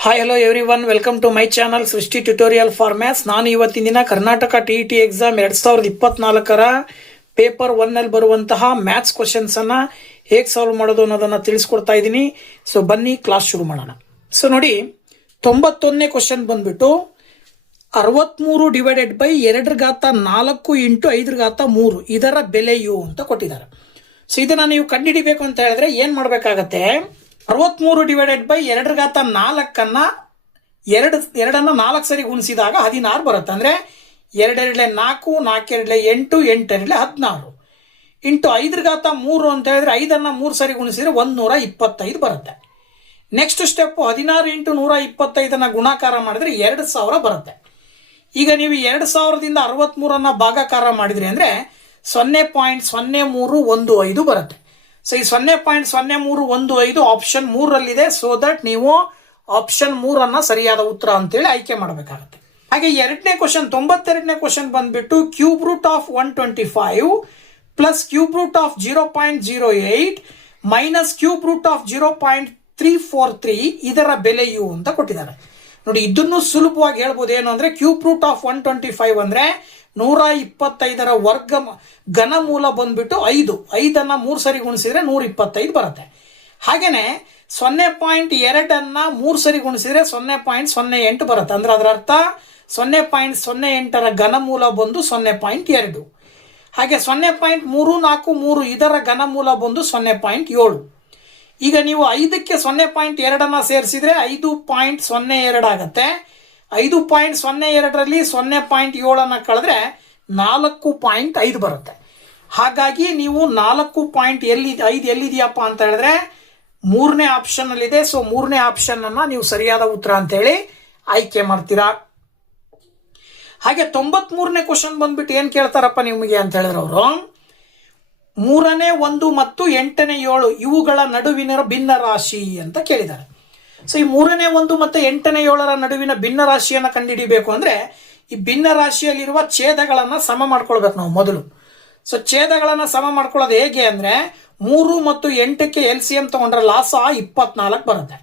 Hi hello everyone, welcome to my channel Srishti tutorial for maths. ನಾನು ಇವತ್ತಿನ ದಿನ Karnataka TET exam 2024ರ paper 1ನಲ್ಲಿ ಬರುವಂತಹ ಮ್ಯಾಥ್ಸ್ ಕ್ವಶನ್ಸ್ ಅನ್ನ ಹೇಗೆ ಸಾಲ್ವ್ ಮಾಡೋದು ಅನ್ನೋದನ್ನ ತಿಳಿಸ್ಕೊಡ್ತಾ ಇದ್ದೀನಿ. ಸೊ ಬನ್ನಿ ಕ್ಲಾಸ್ ಶುರು ಮಾಡೋಣ. ಸೊ ನೋಡಿ, 91ನೇ ಕ್ವಶನ್ ಬಂದ್ಬಿಟ್ಟು 63 ಡಿವೈಡೆಡ್ ಬೈ 2/4 ಇಂಟು 5/3 ಇದರ ಬೆಲೆಯು ಅಂತ ಕೊಟ್ಟಿದ್ದಾರೆ. ಸೊ ಇದನ್ನ ನೀವು ಕಂಡುಹಿಡಿಬೇಕು ಅಂತ ಹೇಳಿದ್ರೆ ಏನ್ ಮಾಡ್ಬೇಕಾಗತ್ತೆ, 63 ಡಿವೈಡೆಡ್ ಬೈ 2/4 ಎರಡನ್ನ 4 ಸರಿ ಗುಣಿಸಿದಾಗ 16 ಬರುತ್ತೆ. ಅಂದ್ರೆ 2 4 4 8 8 16 ಇಂಟು 5/3 ಅಂತ ಹೇಳಿದ್ರೆ 5ಅನ್ನ 3 ಸರಿ ಗುಣಿಸಿದ್ರೆ 125 ಬರುತ್ತೆ. ನೆಕ್ಸ್ಟ್ ಸ್ಟೆಪ್ 16 ಇಂಟು 125 ಗುಣಾಕಾರ ಮಾಡಿದ್ರೆ 2000 ಬರುತ್ತೆ. ಈಗ ನೀವು 2000ದಿಂದ 63 ಭಾಗಾಕಾರ ಮಾಡಿದ್ರಿ ಅಂದ್ರೆ 0.0315 ಬರುತ್ತೆ. ಸೊ ಈ 0.0315 ಆಪ್ಷನ್ 3ರಲ್ಲಿದೆ. ಸೊ ದಟ್ ನೀವು ಆಪ್ಷನ್ 3 ಸರಿಯಾದ ಉತ್ತರ ಅಂತೇಳಿ ಆಯ್ಕೆ ಮಾಡಬೇಕಾಗುತ್ತೆ. ಹಾಗೆ 2ನೇ ಕ್ವಶನ್ 92ನೇ ಕ್ವಶನ್ ಬಂದ್ಬಿಟ್ಟು cube root of 125 plus cube root of 0.08 minus cube root of 0.343 ಇದರ ಬೆಲೆಯು ಅಂತ ಕೊಟ್ಟಿದ್ದಾರೆ. ನೋಡಿ, ಇದನ್ನು ಸುಲಭವಾಗಿ ಹೇಳ್ಬೋದು. ಏನು ಅಂದ್ರೆ ಕ್ಯೂಬ್ ರೂಟ್ ಆಫ್ 125 ಅಂದ್ರೆ 125ರ ವರ್ಗ ಘನಮೂಲ ಬಂದ್ಬಿಟ್ಟು 5ಅನ್ನ 3 ಸರಿ ಗುಣಿಸಿದ್ರೆ 125 ಬರುತ್ತೆ. ಹಾಗೇನೆ 0.2 3 ಸರಿ ಗುಣಿಸಿದ್ರೆ 0.08 ಬರುತ್ತೆ. ಅಂದ್ರೆ ಅದರ ಅರ್ಥ 0.08ರ ಘನಮೂಲ ಬಂದು 0.2. ಹಾಗೆ 0.343 ಇದರ ಘನಮೂಲ ಬಂದು 0.7. ಈಗ ನೀವು 5ಕ್ಕೆ 0.2 ಸೇರಿಸಿದ್ರೆ 5.02 ಆಗತ್ತೆ. 5.02ರಲ್ಲಿ 0.7 ಕಳೆದ್ರೆ 4.5 ಬರುತ್ತೆ. ಹಾಗಾಗಿ ನೀವು 4.5 ಎಲ್ಲಿದೆಯಪ್ಪ ಅಂತ ಹೇಳಿದ್ರೆ 3ನೇ ಆಪ್ಷನ್ ಅಲ್ಲಿದೆ. ಸೊ 3ನೇ ಆಪ್ಷನ್ ಅನ್ನ ನೀವು ಸರಿಯಾದ ಉತ್ತರ ಅಂತ ಹೇಳಿ ಆಯ್ಕೆ ಮಾಡ್ತೀರಾ. ಹಾಗೆ 93ನೇ ಕ್ವಶನ್ ಬಂದ್ಬಿಟ್ಟು ಏನ್ ಕೇಳ್ತಾರಪ್ಪ ನಿಮಗೆ ಅಂತ ಹೇಳಿದ್ರೆ ಅವರು 3ನೇ 1 ಮತ್ತು 8ನೇ 7 ಇವುಗಳ ನಡುವಿನ ಭಿನ್ನ ರಾಶಿ ಅಂತ ಕೇಳಿದ್ದಾರೆ. ಸೊ ಈ 3ನೇ 1 ಮತ್ತು 8ನೇ 7ರ ನಡುವಿನ ಭಿನ್ನ ರಾಶಿಯನ್ನು ಕಂಡುಹಿಡಿಬೇಕು ಅಂದ್ರೆ ಈ ಭಿನ್ನ ರಾಶಿಯಲ್ಲಿರುವ ಛೇದಗಳನ್ನ ಸಮ ಮಾಡ್ಕೊಳ್ಬೇಕು ನಾವು ಮೊದಲು. ಸೊ ಛೇದಗಳನ್ನ ಸಮ ಮಾಡ್ಕೊಳ್ಳೋದು ಹೇಗೆ ಅಂದ್ರೆ 3 ಮತ್ತು 8ಕ್ಕೆ LCM ತಗೊಂಡ್ರೆ ಲಾಸ 24 ಬರುತ್ತೆ.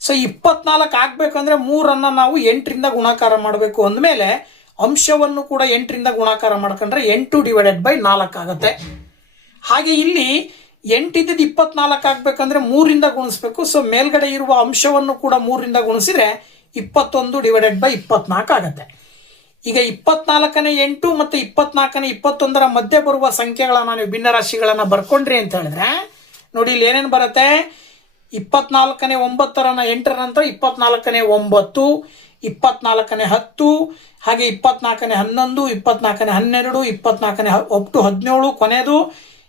ಸೊ 24 ಆಗ್ಬೇಕಂದ್ರೆ 3ಅನ್ನ ನಾವು 8ರಿಂದ ಗುಣಾಕಾರ ಮಾಡಬೇಕು. ಅಂದಮೇಲೆ ಅಂಶವನ್ನು ಕೂಡ 8ರಿಂದ ಗುಣಾಕಾರ ಮಾಡ್ಕೊಂಡ್ರೆ 8 ಡಿವೈಡೆಡ್ ಬೈ 4 ಆಗುತ್ತೆ. ಹಾಗೆ ಇಲ್ಲಿ 8 ಇದ್ದಿದ್ದು 24 ಆಗ್ಬೇಕಂದ್ರೆ 3ರಿಂದ ಗುಣಿಸ್ಬೇಕು. ಸೊ ಮೇಲ್ಗಡೆ ಇರುವ ಅಂಶವನ್ನು ಕೂಡ 3ರಿಂದ ಗುಣಿಸಿದ್ರೆ 21 ಡಿವೈಡೆಡ್ ಬೈ 24 ಆಗುತ್ತೆ. ಈಗ 24ನೇ 8 ಮತ್ತು 24ನೇ 21ರ ಮಧ್ಯೆ ಬರುವ ಸಂಖ್ಯೆಗಳನ್ನ ನೀವು ಭಿನ್ನ ರಾಶಿಗಳನ್ನ ಬರ್ಕೊಂಡ್ರಿ ಅಂತ ಹೇಳಿದ್ರೆ ನೋಡಿ, ಇಲ್ಲಿ ಏನೇನು ಬರುತ್ತೆ, 24ನೇ 9ರ 8ರ ನಂತರ 24ನೇ 9, 24ನೇ 10, ಹಾಗೆ 24ನೇ 11, 24ನೇ 12, 24ನೇ ಅಪ್ ಟು 17, ಕೊನೆಯದು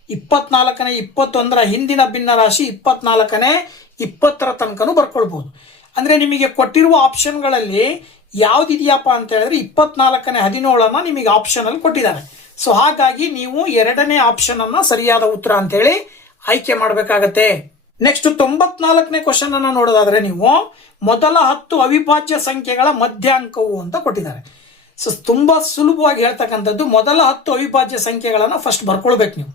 24ನೇ 21ರ ಹಿಂದಿನ ಭಿನ್ನ ರಾಶಿ 24ನೇ 20ರ ತನಕನೂ ಬರ್ಕೊಳ್ಬಹುದು. ಅಂದ್ರೆ ನಿಮಗೆ ಕೊಟ್ಟಿರುವ ಆಪ್ಷನ್ಗಳಲ್ಲಿ ಯಾವ್ದಿದೆಯಪ್ಪ ಅಂತ ಹೇಳಿದ್ರೆ 24ನೇ 17ನ್ನ ನಿಮಗೆ ಆಪ್ಷನ್ ಅಲ್ಲಿ ಕೊಟ್ಟಿದ್ದಾರೆ. ಸೊ ಹಾಗಾಗಿ ನೀವು 2ನೇ ಆಪ್ಷನ್ ಅನ್ನ ಸರಿಯಾದ ಉತ್ತರ ಅಂತ ಹೇಳಿ ಆಯ್ಕೆ ಮಾಡಬೇಕಾಗತ್ತೆ. ನೆಕ್ಸ್ಟ್ 94ನೇ ಕ್ವಶನ್ ಅನ್ನ ನೋಡೋದಾದ್ರೆ ನೀವು ಮೊದಲ 10 ಅವಿಭಾಜ್ಯ ಸಂಖ್ಯೆಗಳ ಮಧ್ಯಾಂಕವು ಅಂತ ಕೊಟ್ಟಿದ್ದಾರೆ. ಸೊ ತುಂಬಾ ಸುಲಭವಾಗಿ ಹೇಳ್ತಕ್ಕಂಥದ್ದು, ಮೊದಲ 10 ಅವಿಭಾಜ್ಯ ಸಂಖ್ಯೆಗಳನ್ನ ಫಸ್ಟ್ ಬರ್ಕೊಳ್ಬೇಕು ನೀವು.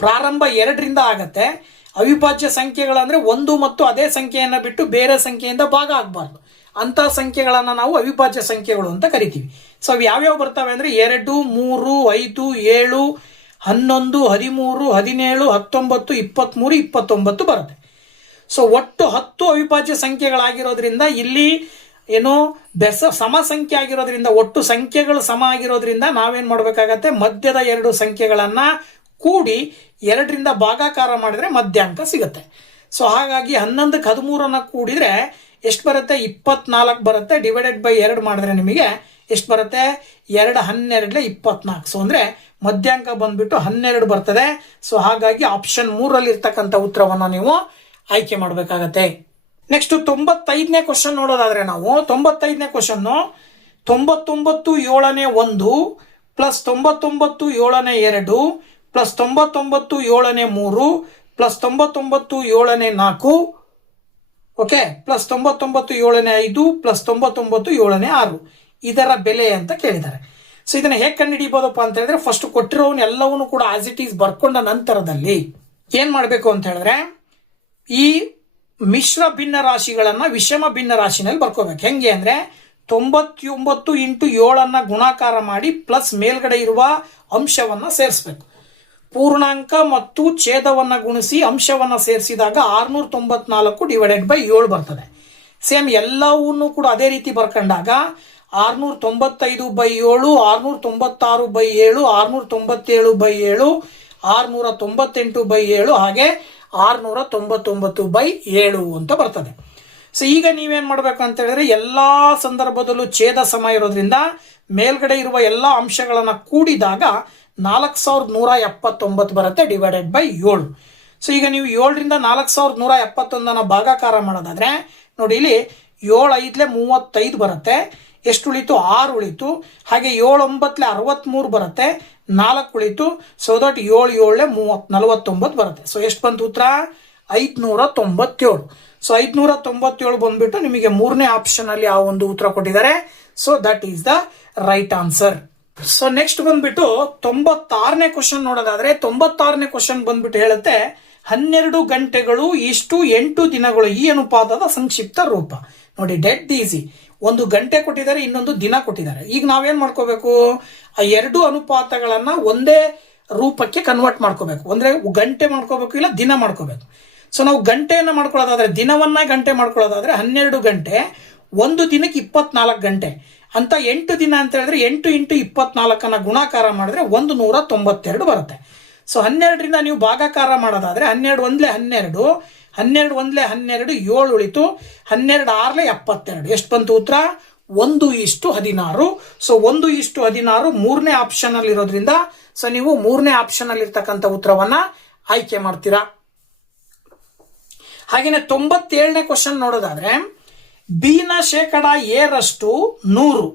ಪ್ರಾರಂಭ 2ರಿಂದ ಆಗತ್ತೆ. ಅವಿಭಾಜ್ಯ ಸಂಖ್ಯೆಗಳಂದ್ರೆ 1 ಮತ್ತು ಅದೇ ಸಂಖ್ಯೆಯನ್ನ ಬಿಟ್ಟು ಬೇರೆ ಸಂಖ್ಯೆಯಿಂದ ಭಾಗ ಆಗಬಾರ್ದು. ಅಂತ ಸಂಖ್ಯೆಗಳನ್ನ ನಾವು ಅವಿಭಾಜ್ಯ ಸಂಖ್ಯೆಗಳು ಅಂತ ಕರಿತೀವಿ. ಸೊ ಅವು ಯಾವ್ಯಾವ ಬರ್ತವೆ ಅಂದ್ರೆ 2, 3, 5, 7, 11, 13, 17, 19, 23, 29 ಬರುತ್ತೆ. ಸೊ ಒಟ್ಟು 10 ಅವಿಭಾಜ್ಯ ಸಂಖ್ಯೆಗಳಾಗಿರೋದ್ರಿಂದ ಇಲ್ಲಿ ಏನು ಸಮ ಸಂಖ್ಯೆ ಆಗಿರೋದ್ರಿಂದ ಒಟ್ಟು ಸಂಖ್ಯೆಗಳು ಸಮ ಆಗಿರೋದ್ರಿಂದ ನಾವೇನ್ ಮಾಡ್ಬೇಕಾಗತ್ತೆ, ಮಧ್ಯದ 2 ಸಂಖ್ಯೆಗಳನ್ನ ಕೂಡಿ 2ರಿಂದ ಭಾಗಾಕಾರ ಮಾಡಿದ್ರೆ ಮಧ್ಯಾಂಕ ಸಿಗುತ್ತೆ. ಸೊ ಹಾಗಾಗಿ 11ಕ್ಕೆ 13 ಕೂಡಿದ್ರೆ ಎಷ್ಟು ಬರುತ್ತೆ, 24 ಬರುತ್ತೆ. ಡಿವೈಡೆಡ್ ಬೈ 2 ಮಾಡಿದ್ರೆ ನಿಮಗೆ ಎಷ್ಟು ಬರುತ್ತೆ, 2 12 24. ಸೊ ಅಂದ್ರೆ ಮಧ್ಯಾಂಕ ಬಂದ್ಬಿಟ್ಟು 12 ಬರ್ತದೆ. ಸೊ ಹಾಗಾಗಿ ಆಪ್ಷನ್ 3ರಲ್ಲಿ ಇರ್ತಕ್ಕಂಥ ಉತ್ತರವನ್ನ ನೀವು ಆಯ್ಕೆ ಮಾಡಬೇಕಾಗತ್ತೆ. ನೆಕ್ಸ್ಟ್ 95ನೇ ಕ್ವಶನ್ ನೋಡೋದಾದ್ರೆ ನಾವು 95ನೇ ಕ್ವಶನ್ 99 7ನೇ 1 ಪ್ಲಸ್ 99 7ನೇ 2 ಪ್ಲಸ್ 99 7ನೇ 3 ಪ್ಲಸ್ 99 7ನೇ 4, ಓಕೆ, ಪ್ಲಸ್ 99 7ನೇ 5 ಪ್ಲಸ್ 99 7ನೇ 6 ಇದರ ಬೆಲೆ ಅಂತ ಕೇಳಿದ್ದಾರೆ. ಸೊ ಇದನ್ನ ಹೇಗೆ ಕಂಡುಹಿಡಿಯಬಹುದಪ್ಪ ಅಂತ ಹೇಳಿದ್ರೆ ಫಸ್ಟ್ ಕೊಟ್ಟಿರೋನ್ ಎಲ್ಲವನ್ನೂ ಕೂಡ ಆಸ್ ಇಟ್ ಈಸ್ ಬರ್ಕೊಂಡ ನಂತರದಲ್ಲಿ ಏನ್ ಮಾಡಬೇಕು ಅಂತ ಹೇಳಿದ್ರೆ ಈ ಮಿಶ್ರ ಭಿನ್ನ ರಾಶಿಗಳನ್ನ ವಿಷಮ ಭಿನ್ನ ರಾಶಿನಲ್ಲಿ ಬರ್ಕೋಬೇಕು. ಹೆಂಗೆ ಅಂದ್ರೆ 99 ಇಂಟು 7 ಗುಣಾಕಾರ ಮಾಡಿ ಪ್ಲಸ್ ಮೇಲ್ಗಡೆ ಇರುವ ಅಂಶವನ್ನ ಸೇರಿಸಬೇಕು. ಪೂರ್ಣಾಂಕ ಮತ್ತು ಛೇದವನ್ನ ಗುಣಿಸಿ ಅಂಶವನ್ನ ಸೇರಿಸಿದಾಗ 694 ಡಿವೈಡೆಡ್ ಬೈ 7 ಬರ್ತದೆ. ಸೇಮ್ ಎಲ್ಲವನ್ನೂ ಕೂಡ ಅದೇ ರೀತಿ ಬರ್ಕೊಂಡಾಗ 695 ಬೈ 7, 696 ಬೈ 7, 697 ಬೈ 7, 698 ಬೈ 7, ಹಾಗೆ 699 ಬೈ 7 ಅಂತ ಬರ್ತದೆ. ಸೊ ಈಗ ನೀವೇನ್ ಮಾಡ್ಬೇಕು ಅಂತ ಹೇಳಿದ್ರೆ ಎಲ್ಲಾ ಸಂದರ್ಭದಲ್ಲೂ ಛೇದ ಸಮ ಇರೋದ್ರಿಂದ ಮೇಲ್ಗಡೆ ಇರುವ ಎಲ್ಲಾ ಅಂಶಗಳನ್ನ ಕೂಡಿದಾಗ 4179 ಬರುತ್ತೆ ಡಿವೈಡೆಡ್ ಬೈ 7. ಸೊ ಈಗ ನೀವು 7ರಿಂದ 4171 ಭಾಗಾಕಾರ ಮಾಡೋದಾದ್ರೆ ನೋಡಿ, ಇಲ್ಲಿ 7 5 35 ಬರುತ್ತೆ. ಎಷ್ಟು ಉಳಿತು? 6 ಉಳಿತು. ಹಾಗೆ 7 9 63 ಬರುತ್ತೆ, 4 ಉಳಿತು. ಸೊ ದಟ್ 7 7 49 ಬರುತ್ತೆ. ಸೊ ಎಷ್ಟು ಬಂತು ಉತ್ತರ? 597. ಸೊ 597 ಬಂದ್ಬಿಟ್ಟು ನಿಮಗೆ 3ನೇ ಆಪ್ಷನ್ ಅಲ್ಲಿ ಆ ಒಂದು ಉತ್ತರ ಕೊಟ್ಟಿದ್ದಾರೆ. So that is the right answer. So next ಬಂದ್ಬಿಟ್ಟು 96ನೇ ಕ್ವಶನ್ ನೋಡೋದಾದ್ರೆ 96ನೇ ಕ್ವಶನ್ ಬಂದ್ಬಿಟ್ಟು ಹೇಳುತ್ತೆ 12 ಗಂಟೆಗಳು ಇಷ್ಟು 8 ದಿನಗಳು ಈ ಅನುಪಾತದ ಸಂಕ್ಷಿಪ್ತ ರೂಪ. ನೋಡಿ, ಡೆಡ್ ಈಸಿ. ಒಂದು ಗಂಟೆ ಕೊಟ್ಟಿದ್ದಾರೆ, ಇನ್ನೊಂದು ದಿನ ಕೊಟ್ಟಿದ್ದಾರೆ. ಈಗ ನಾವೇನ್ ಮಾಡ್ಕೋಬೇಕು? ಆ 2 ಅನುಪಾತಗಳನ್ನ ಒಂದೇ ರೂಪಕ್ಕೆ ಕನ್ವರ್ಟ್ ಮಾಡ್ಕೋಬೇಕು. ಅಂದ್ರೆ ಗಂಟೆ ಮಾಡ್ಕೋಬೇಕು, ಇಲ್ಲ ದಿನ ಮಾಡ್ಕೋಬೇಕು. ಸೊ ನಾವು ಗಂಟೆಯನ್ನ ಮಾಡ್ಕೊಳ್ಳೋದಾದ್ರೆ, ದಿನವನ್ನ ಗಂಟೆ ಮಾಡ್ಕೊಳ್ಳೋದಾದ್ರೆ 12 ಗಂಟೆ, ಒಂದು ದಿನಕ್ಕೆ 24 ಗಂಟೆ ಅಂತ 8 ದಿನ ಅಂತ ಹೇಳಿದ್ರೆ 8 ಇಂಟು 24 ಗುಣಾಕಾರ ಮಾಡಿದ್ರೆ 192 ಬರುತ್ತೆ. ಸೊ 12ರಿಂದ ನೀವು ಭಾಗಾಕಾರ ಮಾಡೋದಾದ್ರೆ 12 1 12, 12 1 12, 7 ಉಳಿತು. 12 6 72. ಎಷ್ಟು ಬಂತು ಉತ್ತರ? 1:16. ಸೊ 1:16 3ನೇ ಆಪ್ಷನ್ ಅಲ್ಲಿ ಇರೋದ್ರಿಂದ ಸೊ ನೀವು 3ನೇ ಆಪ್ಷನ್ ಅಲ್ಲಿ ಇರ್ತಕ್ಕಂಥ ಉತ್ತರವನ್ನ ಆಯ್ಕೆ ಮಾಡ್ತೀರಾ. ಹಾಗೇನೆ 97ನೇ ಕ್ವಶನ್ ನೋಡೋದಾದ್ರೆ ಬಿ ನ ಶೇಕಡ ಎ ರಷ್ಟು 100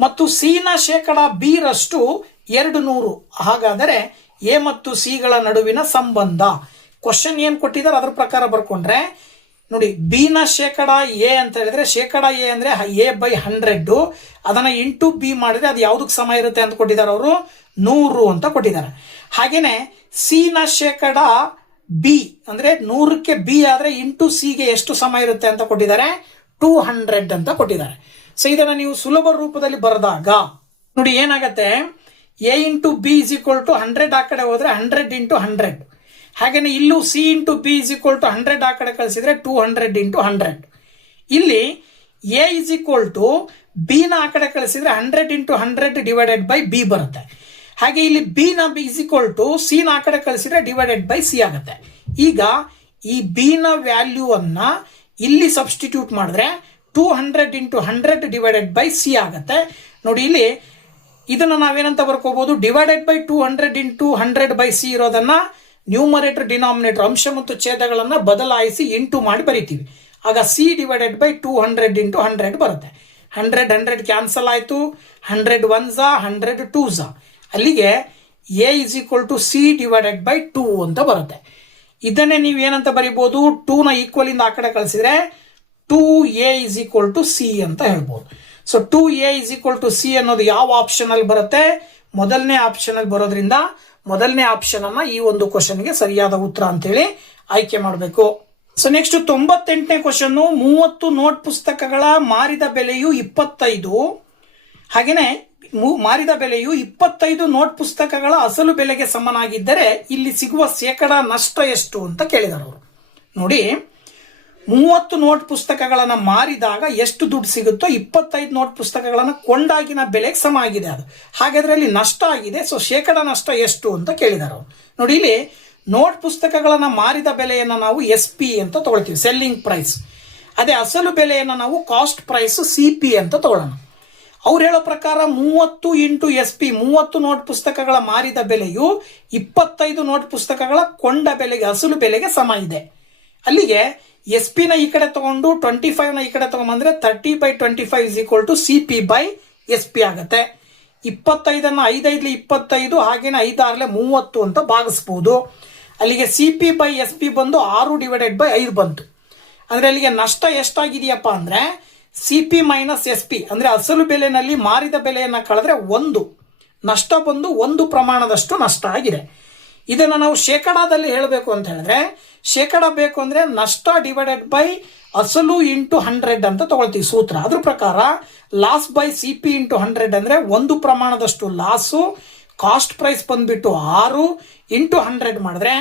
ಮತ್ತು ಸಿ ನ ಶೇಕಡ ಬಿ ರಷ್ಟು 200. ಹಾಗಾದರೆ ಎ ಮತ್ತು ಸಿ ಗಳ ನಡುವಿನ ಸಂಬಂಧ. ಕ್ವಶನ್ ಏನ್ ಕೊಟ್ಟಿದ್ದಾರೆ ಅದ್ರ ಪ್ರಕಾರ ಬರ್ಕೊಂಡ್ರೆ ನೋಡಿ, ಬಿ ನ ಶೇಕಡ ಎ ಅಂತ ಹೇಳಿದ್ರೆ ಶೇಕಡ ಎ ಅಂದ್ರೆ ಎ ಬೈ 100, ಅದನ್ನ ಇಂಟು ಬಿ ಮಾಡಿದ್ರೆ ಅದು ಯಾವ್ದಕ್ಕೆ ಸಮ ಇರುತ್ತೆ ಅಂತ ಕೊಟ್ಟಿದ್ದಾರೆ ಅವರು? 100 ಅಂತ ಕೊಟ್ಟಿದ್ದಾರೆ. ಹಾಗೇನೆ ಸಿ ನ ಶೇಕಡ ಬಿ ಅಂದ್ರೆ 100ಕ್ಕೆ ಬಿ ಆದ್ರೆ ಇಂಟು ಸಿ ಗೆ ಎಷ್ಟು ಸಮ ಇರುತ್ತೆ ಅಂತ ಕೊಟ್ಟಿದ್ದಾರೆ? 200 ಅಂತ ಕೊಟ್ಟಿದ್ದಾರೆ. ಸೊ ಇದನ್ನ ನೀವು ಸುಲಭ ರೂಪದಲ್ಲಿ ಬರೆದಾಗ ನೋಡಿ ಏನಾಗತ್ತೆ, A into B is equal to 100 ಆ ಕಡೆ ಹೋದ್ರೆ 100 ಇಂಟು 100. ಹಾಗೇನೆ ಇಲ್ಲೂ C into B is equal to 100 ಆ ಕಡೆ ಕಳಿಸಿದ್ರೆ 200 ಇಂಟು 100. ಇಲ್ಲಿ A is equal to B ನ ಆ ಕಡೆ ಕಳಿಸಿದ್ರೆ 100 ಇಂಟು 100 ಡಿವೈಡೆಡ್ ಬೈ ಬಿ ಬರುತ್ತೆ. ಹಾಗೆ ಇಲ್ಲಿ ಬಿ ನ B is equal to C ನ ಆ ಕಡೆ ಕಳಿಸಿದ್ರೆ ಡಿವೈಡೆಡ್ ಬೈ ಸಿ ಆಗುತ್ತೆ. ಈಗ ಈ ಬಿ ನ ವ್ಯಾಲ್ಯೂ ಅನ್ನ ಇಲ್ಲಿ ಸಬ್ಸ್ಟಿಟ್ಯೂಟ್ ಮಾಡಿದ್ರೆ 200 ಇಂಟು 100 ಡಿವೈಡೆಡ್ ಬೈ ಸಿ ಆಗುತ್ತೆ. ನೋಡಿ, ಇಲ್ಲಿ ಇದನ್ನ ನಾವೇನಂತ ಬರ್ಕೋಬಹುದು? Divided by 200 into 100 by c ಇರೋದನ್ನ ನ್ಯೂಮರೇಟರ್ ಡಿನಾಮಿನೇಟರ್ ಅಂಶ ಮತ್ತು ಛೇದಗಳನ್ನ ಬದಲಾಯಿಸಿ ಇಂಟು ಮಾಡಿ ಬರಿತೀವಿ. ಆಗ ಸಿ ಡಿವೈಡೆಡ್ ಬೈ 200 ಇಂಟು 100 ಬರುತ್ತೆ. 100 100 ಕ್ಯಾನ್ಸಲ್ ಆಯ್ತು. 100 1s 100 2s. ಅಲ್ಲಿಗೆ A is equal to C divided by 2 ಅಂತ ಬರುತ್ತೆ. ಇದನ್ನೇ ನೀವು ಏನಂತ ಬರಿಬಹುದು? 2 ನ ಈಕ್ವಲ್ ಇಂದ ಆ ಕಡೆ ಕಳಿಸಿದ್ರೆ 2a is equal to C ಅಂತ ಹೇಳ್ಬೋದು. So 2a is equal to C ಅನ್ನೋದು ಯಾವ ಆಪ್ಷನ್ ಅಲ್ಲಿ ಬರುತ್ತೆ? ಮೊದಲನೇ ಆಪ್ಷನ್ ಅಲ್ಲಿ ಬರೋದ್ರಿಂದ ಮೊದಲನೇ ಆಪ್ಷನ್ ಅನ್ನ ಈ ಒಂದು ಕ್ವಶನ್ಗೆ ಸರಿಯಾದ ಉತ್ತರ ಅಂತೇಳಿ ಆಯ್ಕೆ ಮಾಡಬೇಕು. ಸೊ ನೆಕ್ಸ್ಟ್ 98ನೇ ಕ್ವಶನ್, 30 ನೋಟ್ ಪುಸ್ತಕಗಳ ಮಾರಿದ ಬೆಲೆಯು 25. ಹಾಗೇನೆ ಮಾರಿದ ಬೆಲೆಯು 25 ನೋಟ್ ಪುಸ್ತಕಗಳ ಅಸಲು ಬೆಲೆಗೆ ಸಮನಾಗಿದ್ದರೆ ಇಲ್ಲಿ ಸಿಗುವ ಶೇಕಡ ನಷ್ಟ ಎಷ್ಟು ಅಂತ ಕೇಳಿದರು ಅವರು. ನೋಡಿ, 30 ನೋಟ್ ಪುಸ್ತಕಗಳನ್ನ ಮಾರಿದಾಗ ಎಷ್ಟು ದುಡ್ಡು ಸಿಗುತ್ತೋ 25 ನೋಟ್ ಪುಸ್ತಕಗಳನ್ನ ಕೊಂಡಾಗಿನ ಬೆಲೆಗೆ ಸಮ ಆಗಿದೆ ಅದು. ಹಾಗಾದ್ರೆ ಅಲ್ಲಿ ನಷ್ಟ ಆಗಿದೆ. ಸೊ ಶೇಕಡ ನಷ್ಟ ಎಷ್ಟು ಅಂತ ಕೇಳಿದರು. ನೋಡಿ, ಇಲ್ಲಿ ನೋಟ್ ಪುಸ್ತಕಗಳನ್ನ ಮಾರಿದ ಬೆಲೆಯನ್ನ ನಾವು SP ಅಂತ ತಗೊಳ್ತೀವಿ, ಸೆಲ್ಲಿಂಗ್ ಪ್ರೈಸ್. ಅದೇ ಅಸಲು ಬೆಲೆಯನ್ನ ನಾವು ಕಾಸ್ಟ್ ಪ್ರೈಸ್ CP ಅಂತ ತಗೊಳ್ಳೋಣ. ಅವ್ರು ಹೇಳೋ ಪ್ರಕಾರ 30 ಇಂಟು SP, 30 ನೋಟ್ ಪುಸ್ತಕಗಳ ಮಾರಿದ ಬೆಲೆಯು 25 ನೋಟ್ ಪುಸ್ತಕಗಳ ಕೊಂಡ ಬೆಲೆಗೆ ಅಸಲು ಬೆಲೆಗೆ ಸಮ ಇದೆ. ಅಲ್ಲಿಗೆ SP ನ ಈ ಕಡೆ ತಗೊಂಡು 25 ನ ಈ ಕಡೆ ತಗೊಂಡ್ಬಂದ್ರೆ 30 by 25 is equal to CP by SP ಆಗುತ್ತೆ. 25 5 5 25, ಹಾಗೇನೆ 5 6 30 ಅಂತ ಭಾಗಿಸಬಹುದು. ಅಲ್ಲಿಗೆ CP ಬೈ SP ಬಂದು 6 ಡಿವೈಡೆಡ್ ಬೈ 5 ಬಂತು. ಅಂದ್ರೆ ಅಲ್ಲಿಗೆ ನಷ್ಟ ಎಷ್ಟಾಗಿದೆಯಪ್ಪ ಅಂದ್ರೆ CP ಮೈನಸ್ SP ಅಂದ್ರೆ ಅಸಲು ಬೆಲೆನಲ್ಲಿ ಮಾರಿದ ಬೆಲೆಯನ್ನ ಕಳೆದ್ರೆ 1 ನಷ್ಟ ಬಂದು 1 ಪ್ರಮಾಣದಷ್ಟು ನಷ್ಟ ಆಗಿದೆ. ಇದನ್ನು ನಾವು ಶೇಕಡಾದಲ್ಲಿ ಹೇಳಬೇಕು ಅಂತ ಹೇಳಿದ್ರೆ, ಶೇಕಡ ಬೇಕು ಅಂದರೆ ನಷ್ಟ ಡಿವೈಡೆಡ್ ಬೈ ಅಸಲು ಇಂಟು 100 ಅಂತ ತಗೊಳ್ತೀವಿ ಸೂತ್ರ. ಅದ್ರ ಪ್ರಕಾರ loss by C P into 100 ಅಂದರೆ ಒಂದು ಪ್ರಮಾಣದಷ್ಟು ಲಾಸು, ಕಾಸ್ಟ್ ಪ್ರೈಸ್ ಬಂದ್ಬಿಟ್ಟು 6 ಇಂಟು 100 ಮಾಡಿದ್ರೆ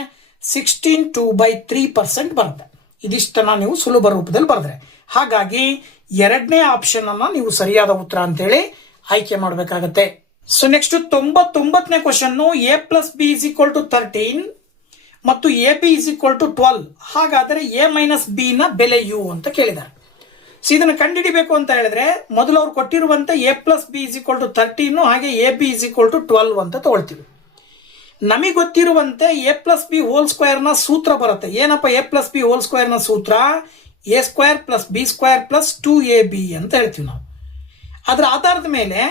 16.2/3% ಬರುತ್ತೆ. ಇದಿಷ್ಟನ್ನ ನೀವು ಸುಲಭ ರೂಪದಲ್ಲಿ ಬರೆದ್ರೆ, ಹಾಗಾಗಿ ಎರಡನೇ ಆಪ್ಷನ್ ಅನ್ನ ನೀವು ಸರಿಯಾದ ಉತ್ತರ ಅಂತೇಳಿ ಆಯ್ಕೆ ಮಾಡಬೇಕಾಗತ್ತೆ. ಸೊ ನೆಕ್ಸ್ಟ್ 99ನೇ question, a plus b is equal to 13 ಮತ್ತು a b is equal to 12. ಹಾಗಾದರೆ ಎ ಮೈನಸ್ ಬಿ ನ ಬೆಲೆ ಯು ಅಂತ ಕೇಳಿದ್ದಾರೆ. ಸೊ ಇದನ್ನು ಕಂಡುಹಿಡಿಬೇಕು ಅಂತ ಹೇಳಿದ್ರೆ ಮೊದಲು ಅವ್ರು ಕೊಟ್ಟಿರುವಂತೆ a plus b is equal to 13 ಹಾಗೆ a b is equal to 12 ಅಂತ ತಗೊಳ್ತೀವಿ. ನಮಗೆ ಗೊತ್ತಿರುವಂತೆ a plus b whole square ನ ಸೂತ್ರ ಬರುತ್ತೆ. ಏನಪ್ಪ a plus b whole square ನ ಸೂತ್ರ? A square plus B square plus 2ab ಅಂತ ಹೇಳ್ತೀವಿ ನಾವು. ಅದರ ಆಧಾರದ ಮೇಲೆ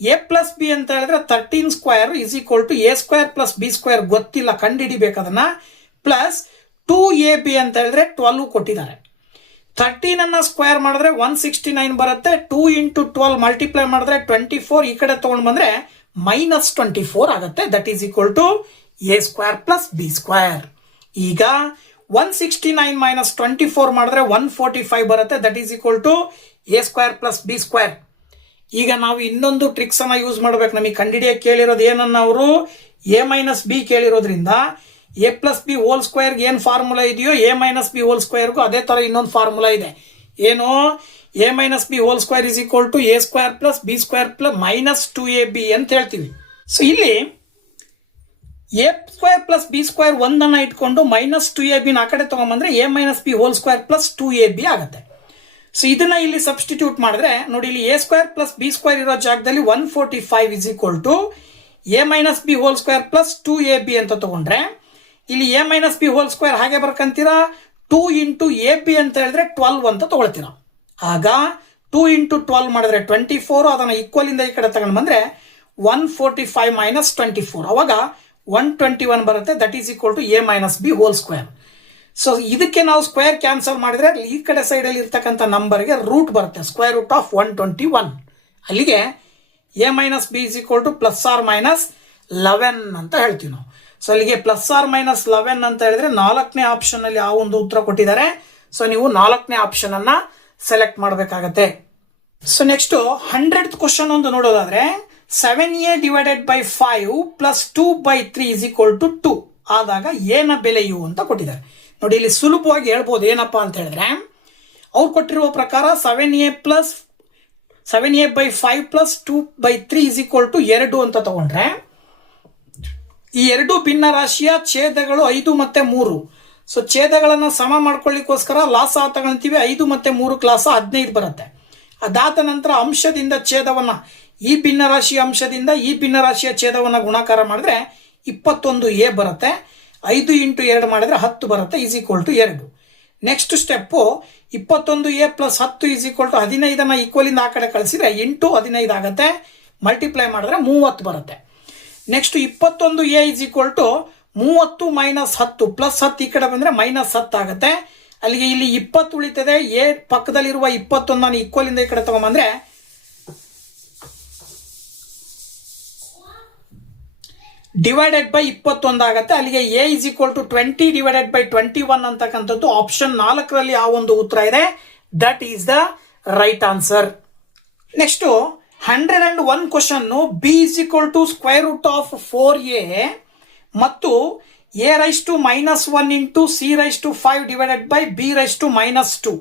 ಎ ಪ್ಲಸ್ ಬಿ ಅಂತ ಹೇಳಿದ್ರೆ 13 square is equal to A square plus B square ಗೊತ್ತಿಲ್ಲ, ಕಂಡುಹಿಡಿಬೇಕು ಅದನ್ನ. ಪ್ಲಸ್ 2ab ಅಂತ ಹೇಳಿದ್ರೆ 12 ಕೊಟ್ಟಿದ್ದಾರೆ. 13 ಅನ್ನ ಸ್ಕ್ವೇರ್ ಮಾಡಿದ್ರೆ 169 ಬರುತ್ತೆ. 2 ಇಂಟು 12 ಮಲ್ಟಿಪ್ಲೈ ಮಾಡಿದ್ರೆ 24, ಈ ಕಡೆ ತಗೊಂಡು ಬಂದ್ರೆ -24 ಆಗುತ್ತೆ. That is equal to A square plus B square. ಈಗ 169 ಮೈನಸ್ 24 ಮಾಡಿದ್ರೆ 145 ಬರುತ್ತೆ. That is equal to A square plus B square. ಈಗ ನಾವು ಇನ್ನೊಂದು ಟ್ರಿಕ್ಸ್ ಅನ್ನ ಯೂಸ್ ಮಾಡ್ಬೇಕು. ನಮಗೆ ಕಂಡುಹಿಡಿಯಕ್ಕೆ ಕೇಳಿರೋದು ಏನನ್ನ ಅವರು ಎ ಮೈನಸ್ ಬಿ ಕೇಳಿರೋದ್ರಿಂದ a plus b whole square ಏನ್ ಫಾರ್ಮುಲಾ ಇದೆಯೋ ಎ ಮೈನಸ್ ಬಿ ಹೋಲ್ ಸ್ಕ್ವೇರ್ಗೂ ಅದೇ ತರ ಇನ್ನೊಂದು ಫಾರ್ಮುಲಾ ಇದೆ. ಏನು? A minus B whole square is equal to A square plus B square plus -2ab ಅಂತ ಹೇಳ್ತೀವಿ. ಸೊ ಇಲ್ಲಿ A square plus B square ಒಂದನ್ನ ಇಟ್ಕೊಂಡು -2ab ಆ ಕಡೆ ತಗೊಂಡ್ಬಂದ್ರೆ a minus B whole square plus 2ab ಆಗುತ್ತೆ. ಸೊ ಇದನ್ನ ಇಲ್ಲಿ ಸಬ್ಸ್ಟಿಟ್ಯೂಟ್ ಮಾಡಿದ್ರೆ ನೋಡಿ, ಇಲ್ಲಿ A square plus B square ಇರೋ ಜಾಗದಲ್ಲಿ 145 is equal to A minus B whole square plus 2ab ಅಂತ ತಗೊಂಡ್ರೆ ಇಲ್ಲಿ A minus B whole square ಹಾಗೆ ಬರ್ಕಂತೀರಾ. 2 ಇಂಟು ಎ ಬಿ ಅಂತ ಹೇಳಿದ್ರೆ 12 ಅಂತ ತಗೊಳ್ತೀರಾ. ಆಗ 2 ಇಂಟು 12 ಮಾಡಿದ್ರೆ 24, ಅದನ್ನ ಈಕ್ವಲ್ ಇಂದ ಈ ಕಡೆ ತಗೊಂಡು ಬಂದ್ರೆ 145 ಮೈನಸ್ 24, ಅವಾಗ 121 ಬರುತ್ತೆ. That is equal to A minus B whole square. So ಇದಕ್ಕೆ ನಾವು ಸ್ಕ್ವೇರ್ ಕ್ಯಾನ್ಸಲ್ ಮಾಡಿದ್ರೆ ಈ ಕಡೆ ಸೈಡ್ ಅಲ್ಲಿ ಇರ್ತಕ್ಕಂಥ ನಂಬರ್ಗೆ ರೂಟ್ ಬರುತ್ತೆ, ಸ್ಕ್ವೇರ್ ರೂಟ್ ಆಫ್ 121. ಅಲ್ಲಿಗೆ a minus b is equal to plus or minus 11 ಅಂತ ಹೇಳ್ತೀವಿ ನಾವು. ಸೊ ಅಲ್ಲಿಗೆ ಪ್ಲಸ್ ಆರ್ ಮೈನಸ್ 11 ಅಂತ ಹೇಳಿದ್ರೆ 4ನೇ ಆಪ್ಷನ್ ಅಲ್ಲಿ ಆ ಒಂದು ಉತ್ತರ ಕೊಟ್ಟಿದ್ದಾರೆ. ಸೊ ನೀವು 4ನೇ ಆಪ್ಷನ್ ಅನ್ನ ಸೆಲೆಕ್ಟ್ ಮಾಡಬೇಕಾಗತ್ತೆ. ಸೊ ನೆಕ್ಸ್ಟ್ 100th ಕ್ವಶನ್ ಒಂದು ನೋಡೋದಾದ್ರೆ 7a divided by 5 plus 2/3 is equal to 2 ಆದಾಗ ಏನ ಬೆಲೆ ಯು ಅಂತ ಕೊಟ್ಟಿದ್ದಾರೆ. ನೋಡಿ, ಇಲ್ಲಿ ಸುಲಭವಾಗಿ ಹೇಳ್ಬೋದು. ಏನಪ್ಪಾ ಅಂತ ಹೇಳಿದ್ರೆ ಅವ್ರು ಕೊಟ್ಟಿರುವ ಪ್ರಕಾರ 7a by 5 plus 2/3 is equal to 2 ಅಂತ ತಗೊಂಡ್ರೆ ಈ ಎರಡು ಭಿನ್ನ ರಾಶಿಯ ಛೇದಗಳು 5 ಮತ್ತೆ 3. ಸೊ ಛೇದಗಳನ್ನು ಸಮ ಮಾಡ್ಕೊಳ್ಳಿಕ್ಕೋಸ್ಕರ ಲಾಸ ತಗೊಂತೀವಿ. 5 ಮತ್ತೆ 3 ಕ್ಲಾಸ 15 ಬರುತ್ತೆ. ಅದಾದ ನಂತರ ಅಂಶದಿಂದ ಛೇದವನ್ನ, ಈ ಭಿನ್ನ ರಾಶಿಯ ಅಂಶದಿಂದ ಈ ಭಿನ್ನ ರಾಶಿಯ ಛೇದವನ್ನ ಗುಣಾಕಾರ ಮಾಡಿದ್ರೆ 21a ಬರುತ್ತೆ. 5 ಇಂಟು 2 ಮಾಡಿದ್ರೆ 10 ಬರುತ್ತೆ, is equal to 2. Next step 21a plus 10 is equal to 15 equal ಇಂದ ಆ ಕಡೆ ಕಳಿಸಿದ್ರೆ ಇಂಟು 15 ಆಗುತ್ತೆ. ಮಲ್ಟಿಪ್ಲೈ ಮಾಡಿದ್ರೆ 30 ಬರುತ್ತೆ. Next 21a is equal to 30 minus 10 plus 10 ಈ ಕಡೆ ಬಂದ್ರೆ -10 ಆಗುತ್ತೆ. ಅಲ್ಲಿಗೆ ಇಲ್ಲಿ 20 ಉಳಿತದೆ. ಎ ಪಕ್ಕದಲ್ಲಿರುವ 21 ಈಕ್ವಲ್ ಇಂದ ಈ ಕಡೆ ತಗೊಂಡ್ಬಂದ್ರೆ ಡಿವೈಡೆಡ್ ಬೈ 21 ಆಗುತ್ತೆ. ಅಲ್ಲಿಗೆ A is equal to 20 divided by 21 ಅಂತಕ್ಕಂಥದ್ದು ಆಪ್ಷನ್ 4ರಲ್ಲಿ ಆ ಒಂದು ಉತ್ತರ ಇದೆ. That is the right answer. Next 101 question, b is equal to square root of 4a ಮತ್ತು a⁻1 into c⁻5 divided by b⁻2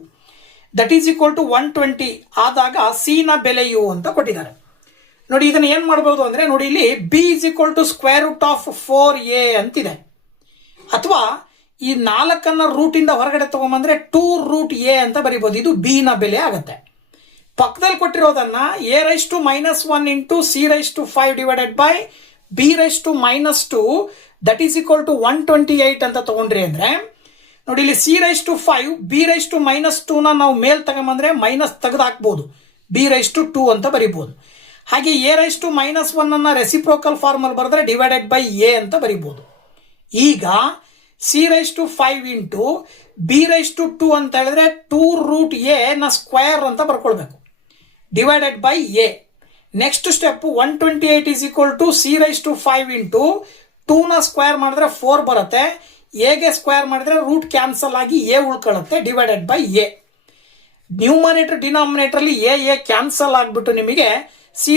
that is equal to 120 ಆದಾಗ C ನ ಬೆಲೆ ಯು ಅಂತ ಕೊಟ್ಟಿದ್ದಾರೆ. ನೋಡಿ, ಇದನ್ನ ಏನ್ ಮಾಡಬಹುದು ಅಂದ್ರೆ ನೋಡಿ, ಇಲ್ಲಿ b is equal to square root of 4a ಅಂತಿದೆ. ಅಥವಾ ಈ 4 ರೂಟ್ ಇಂದ ಹೊರಗಡೆ ತಗೊಂಡ್ಬಂದ್ರೆ 2 ರೂಟ್ a ಅಂತ ಬರೀಬಹುದು. ಇದು ಬಿ ನ ಬೆಲೆ ಆಗುತ್ತೆ. ಪಕ್ಕದಲ್ಲಿ ಕೊಟ್ಟಿರೋದನ್ನ a⁻1 into c⁻5 divided by b⁻2 that is equal to 128 ಅಂತ ತಗೊಂಡ್ರಿ ಅಂದ್ರೆ ನೋಡಿ, ಇಲ್ಲಿ c⁻5 b⁻2 ನಾವು ಮೇಲ್ ತಗೊಂಡ್ಬಂದ್ರೆ ಮೈನಸ್ ತೆಗೆದು ಹಾಕ್ಬಹುದು, b⁻2 ಅಂತ ಬರೀಬಹುದು. ಹಾಗೆ a⁻1 ರೆಸಿಪ್ರೋಕಲ್ ಫಾರ್ಮಲ್ ಬರೆದ್ರೆ ಡಿವೈಡೆಡ್ ಬೈ a ಅಂತ ಬರೀಬಹುದು. ಈಗ c⁻5 ಇಂಟು b⁻2 ಅಂತ ಹೇಳಿದ್ರೆ 2 ರೂಟ್ a ನ ಸ್ಕ್ವೇರ್ ಅಂತ ಬರ್ಕೊಳ್ಬೇಕು, divided by a. Next step 128 is equal to c⁻5 into 2ನ ಸ್ಕ್ವೇರ್ ಮಾಡಿದ್ರೆ 4 ಬರುತ್ತೆ. ಎಗೆ ಸ್ಕ್ವೇರ್ ಮಾಡಿದ್ರೆ ರೂಟ್ ಕ್ಯಾನ್ಸಲ್ ಆಗಿ ಎ ಉಳ್ಕೊಳ್ಳುತ್ತೆ ಡಿವೈಡೆಡ್ ಬೈ ಎ. ನ್ಯೂಮರೇಟರ್ ಡಿನಾಮಿನೇಟರ್ಲಿ ಎ ಕ್ಯಾನ್ಸಲ್ ಆಗಿಬಿಟ್ಟು ನಿಮಗೆ c⁵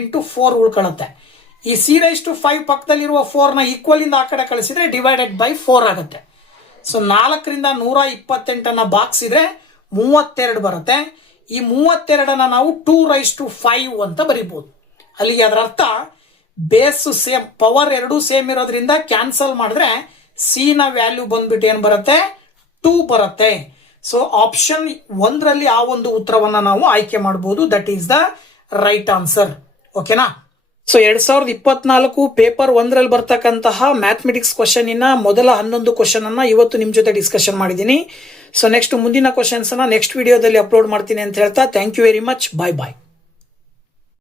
ಇಂಟು 4 ಉಳ್ಕೊಳ್ಳುತ್ತೆ. ಈ c⁵ ಪಕ್ಕದಲ್ಲಿರುವ 4ನ ಈಕ್ವಲ್ ಇಂದ ಆ ಕಡೆ ಕಳಿಸಿದ್ರೆ ಡಿವೈಡೆಡ್ ಬೈ 4 ಆಗುತ್ತೆ. ಸೊ 4ರಿಂದ 128 ಬಾಗಿಸಿದ್ರೆ 32 ಬರುತ್ತೆ. ಈ 32 ನಾವು 2⁵ ಅಂತ ಬರಿಬಹುದು. ಅಲ್ಲಿಗೆ ಅದರ ಅರ್ಥ ಬೇಸ್ ಸೇಮ್, ಪವರ್ ಎರಡೂ ಸೇಮ್ ಇರೋದ್ರಿಂದ ಕ್ಯಾನ್ಸಲ್ ಮಾಡಿದ್ರೆ ಸಿ ನ ವ್ಯಾಲ್ಯೂ ಬಂದ್ಬಿಟ್ಟು ಏನು ಬರುತ್ತೆ 2 ಬರುತ್ತೆ. ಸೊ ಆಪ್ಷನ್ 1ರಲ್ಲಿ ಆ ಒಂದು ಉತ್ತರವನ್ನ ನಾವು ಆಯ್ಕೆ ಮಾಡಬಹುದು. That is the right answer. ಓಕೆನಾ? ಸೊ 2024 ಪೇಪರ್ 1ರಲ್ಲಿ ಬರ್ತಕ್ಕಂತಹ ಮ್ಯಾಥಮೆಟಿಕ್ಸ್ ಕ್ವಶನ್ ಇನ್ನ ಮೊದಲ 11 ಕ್ವಶನ್ ಅನ್ನ ಇವತ್ತು ನಿಮ್ ಜೊತೆ ಡಿಸ್ಕಷನ್ ಮಾಡಿದ್ದೀನಿ. ಸೊ ನೆಕ್ಸ್ಟ್ ಮುಂದಿನ ಕ್ವಶನ್ಸ್ ನೆಕ್ಸ್ಟ್ ವಿಡಿಯೋದಲ್ಲಿ ಅಪ್ಲೋಡ್ ಮಾಡ್ತೀನಿ ಅಂತ ಹೇಳ್ತಾ thank you very much. Bye bye.